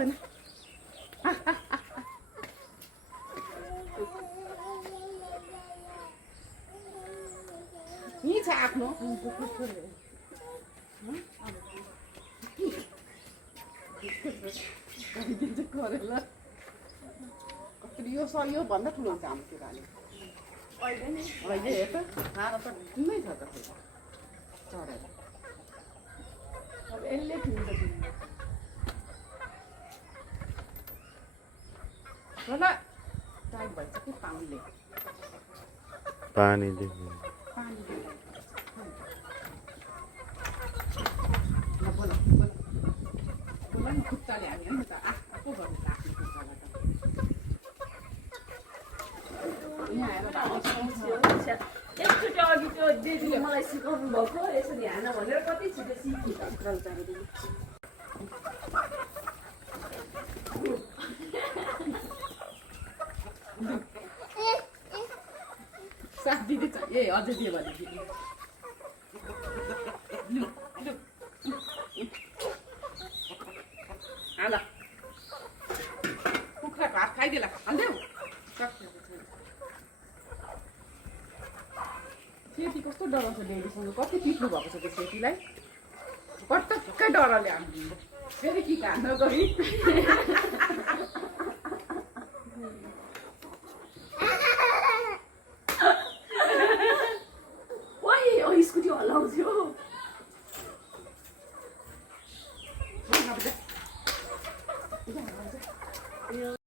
भने यहीँ छ आफ्नो यो यो भन्दा ठुलो हुन्छ हाम्रो कुराले अहिले हेर त खाएर त ठुलै छ त चढेर अब यसले ठुल्छ ल टाइम भइसक्यो कि पानीले पानीले बोल न खुट्टाले हाल्यो नि त आफू गर्नु त आफ्नो खुट्टालाई त एकचोटि अघि त्यो दिदीले मलाई सिकाउनु भएको यसरी हान भनेर कति छिटो सिकेँ साथ दिदी छ ए अझै दियो भने हाल कुखुराको हात खाइदिएला हालिदेऊ सेती कस्तो डराउँछ डेडीसँग कति पिट्नु भएको छ त्यो सेतीलाई पटक्कै डरले हामी फेरि कि हान्न गरी